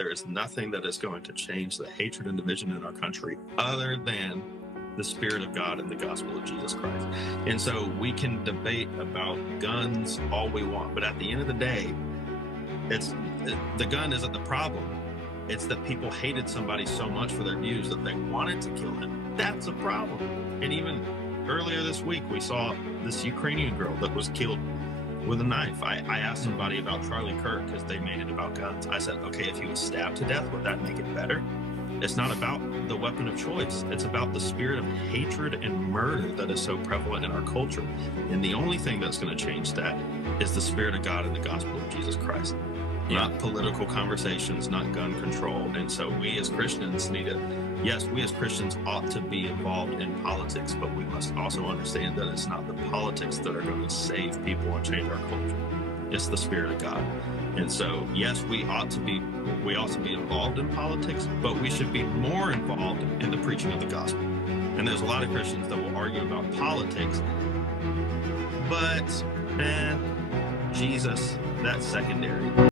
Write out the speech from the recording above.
there is nothing that is going to change the hatred and division in our country other than the Spirit of God and the gospel of Jesus Christ. And so we can debate about guns all we want, but at the end of the day, the gun isn't the problem. It's that people hated somebody so much for their views that they wanted to kill him. That's a problem. And even earlier this week, we saw this Ukrainian girl that was killed with a knife. I asked somebody about Charlie Kirk because they made it about guns. I said, okay, if he was stabbed to death, would that make it better? It's not about the weapon of choice. It's about the spirit of hatred and murder that is so prevalent in our culture. And the only thing that's going to change that is the Spirit of God and the gospel of Jesus Christ. Not political conversations, not gun control. And so we as Christians need to, yes, we as Christians ought to be involved in politics, but we must also understand that it's not the politics that are going to save people and change our culture. It's the Spirit of God. And so, yes, we ought to be involved in politics, but we should be more involved in the preaching of the gospel. And there's a lot of Christians that will argue about politics, but Jesus, that's secondary.